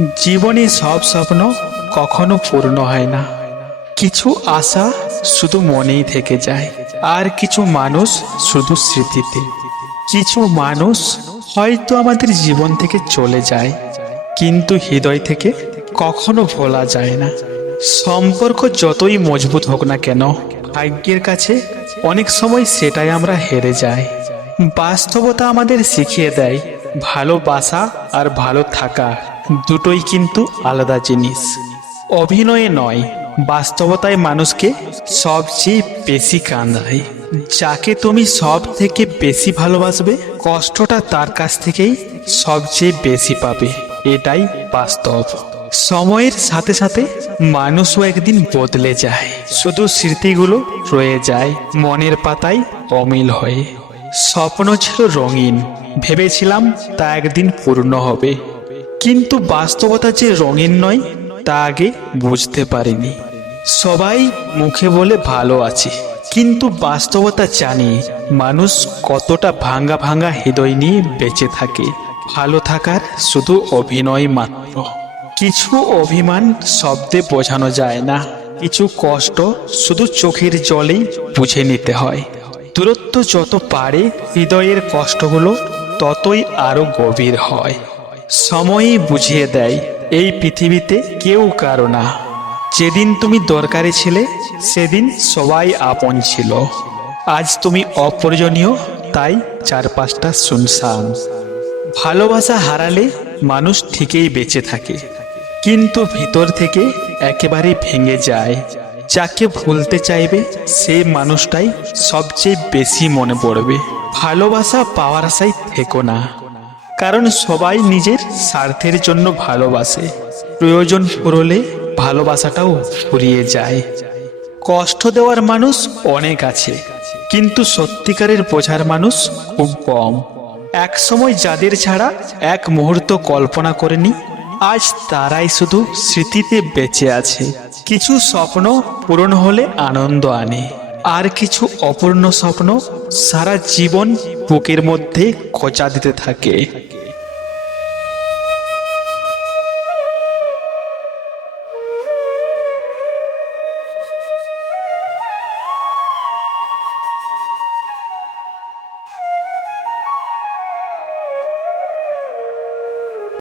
জীবনে সব স্বপ্ন কখনো পূর্ণ হয় না। কিছু আশা শুধু মনেই থেকে যায়, আর কিছু মানুষ শুধু স্মৃতিতে। কিছু মানুষ হয়তো আমাদের জীবন থেকে চলে যায়, কিন্তু হৃদয় থেকে কখনো ভোলা যায় না। সম্পর্ক যতই মজবুত হোক না কেন, ভাগ্যের কাছে অনেক সময় সেটাই আমরা হেরে যাই। বাস্তবতা আমাদের শিখিয়ে দেয় ভালোবাসা আর ভালো থাকা। দুটোই কিন্তু আলাদা জিনিস। অভিনয়ে নয়, বাস্তবতায় মানুষকে সবচেয়ে বেশি কান্দায়। যাকে তুমি সব থেকে বেশি ভালোবাসবে, কষ্টটা তার কাছ থেকেই সবচেয়ে বেশি পাবে। এটাই বাস্তব। সময়ের সাথে সাথে মানুষও একদিন বদলে যায়। শুধু স্মৃতিগুলো রয়ে যায়, মনের পাতায় অমিল হয়ে। স্বপ্ন ছিল রঙিন, ভেবেছিলাম তা একদিন পূর্ণ হবে। কিন্তু বাস্তবতা যে রঙিন নয়, তা আগে বুঝতে পারিনি। সবাই মুখে বলে ভালো আছে, কিন্তু বাস্তবতা জানি মানুষ কতটা ভাঙ্গা ভাঙ্গা হৃদয় নিয়ে বেঁচে থাকে। ভালো থাকার শুধু অভিনয় মাত্র। কিছু অভিমান শব্দে বোঝানো যায় না, কিছু কষ্ট শুধু চোখের জলেই বুঝে নিতে হয়। দূরত্ব যত পারে হৃদয়ের কষ্টগুলো ততই আরও গভীর হয়। সময়ই বুঝিয়ে দেয়, এই পৃথিবীতে কেউ কারও না। যেদিন তুমি দরকারি ছিলে, সেদিন সবাই আপন ছিল। আজ তুমি অপ্রয়োজনীয়, তাই চারপাশটা শুনশান। ভালোবাসা হারালে মানুষ ঠিকই বেঁচে থাকে, কিন্তু ভিতর থেকে একেবারে ভেঙে যায়। যাকে ভুলতে চাইবে সেই মানুষটাই সবচেয়ে বেশি মনে পড়বে। ভালোবাসা পাওয়ার আশায় থেকো না। কারণ সবাই নিজের স্বার্থের জন্য ভালোবাসে। প্রয়োজন পড়লে ভালোবাসাটাও ফুরিয়ে যায়। কষ্ট দেওয়ার মানুষ অনেক আছে, কিন্তু সত্যিকারের বোঝার মানুষ খুব কম। এক সময় যাদের ছাড়া এক মুহূর্ত কল্পনা করেনি, আজ তারাই শুধু স্মৃতিতে বেঁচে আছে। কিছু স্বপ্ন পূরণ হলে আনন্দ আনে, আর কিছু অপূর্ণ স্বপ্ন সারা জীবন বুকের মধ্যে খোঁচা দিতে থাকে।